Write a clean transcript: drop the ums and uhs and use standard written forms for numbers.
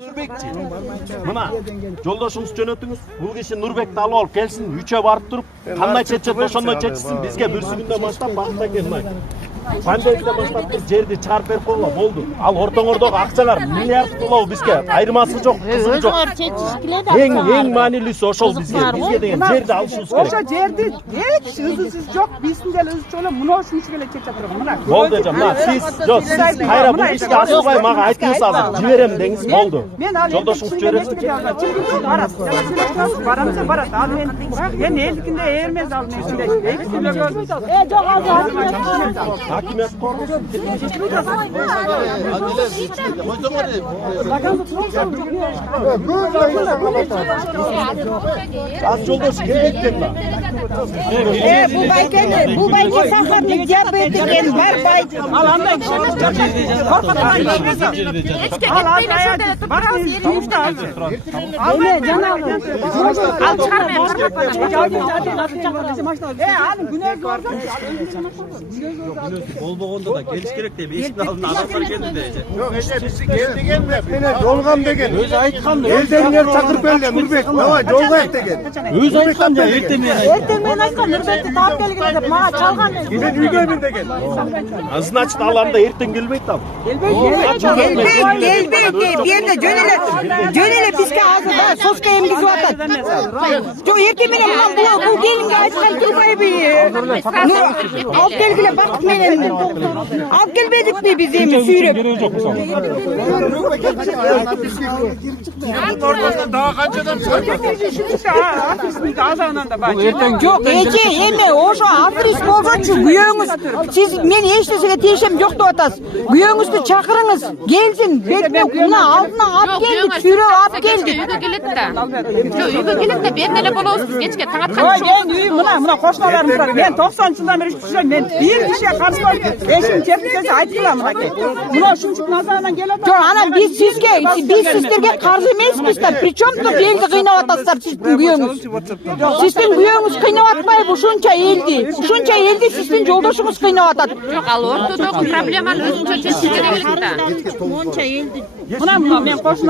Nurbekçi. Mına жолдошуңуз жөнөтүңүз. Бул киши Нурбекти алып алып келсин, үчөө барып туруп, кандай чечет ошондой чечсин. Бизге бүрсүгүндөн баштап бакта келмек. Пандемиядан баштап жерди чыгарып берип койгула болду. Ал ортоңордогу акчалар миллиард болобу бизге? Айырмасы жок, кызыгы жок. Эң маанилүүсү ошол бизге деген жерди алышыбыз керек. Ошо жерди эч ызысыз жок, биздин деле ызычы эле мына ушунчу эле чече турган. Мына. Болду эжем, мына сиз кайра бул ишке ашылбай мага айтыңыз азыр. Жиберем деңиз, болду. Жолдошуңуз жибересиз. Барамса барат. Ал мен элдикинде эрмез ал мен. Жок азыр. Hakimiyet korusun. Az yoldaşı gelmekten lan. Bu bayke sakarlık diyabetik var bay. Alanda işimiz korkudan Болбогондо да келиш керек деп эшиктин алдына адамдар келди де. Yok eşe bizi geldi gelme. Beni yolgam degen. Өзү айткан да. Elden çakırıp elle Nurbek. Давай yolga degen. Өзү айткан да эртең Эртең айткан Нурбекти таап келгиле деп мага чалган. Ben үйгө мин degen. Значит аларда эртең келбейт ал. Келбейт. Бу жерде жөн эле бизге азыр соска эмгизип атат. Жок эртең менен бул келинге айткан турбайбы? Алып келгиле бакыт менен. Алып келбедикпи биз эми сүйрөп? Ortadan daha kaç adam çıkacak? Жок, эми ошо африст болсочу күйөөңүз сиз мен эч нерсеге тиешем жок деп атасыз. Күйөөңүздү чакырыңыз, келсин, бетине мына алдына алып келдик, сүйрөп алып келдик. Үйгө келет да. Жок, үйгө келет да, бер деле болобуз биз кечке таң атканча. Мен үй мына кошуналарым турат. Мен 90-жылдан бери иштешем. Мен бир кишиге каршы эшим чептесе айткыла мынакей. Мына ушунчу назарынан келет. Жок, анан биз сиздерге каршы эмеспиз да. Причем тут элди кыйнап атасыздар сиздин күйөөңүз. Сиздин күйөөңүз кыйнап атпайбы ушунча элди? Ушунча элди сиздин жолдошуңуз кыйнап атат. Жок, ал ортодогу проблеманы өзүнчө чечиш керек элек да. Монча элди. Мына мен кошуна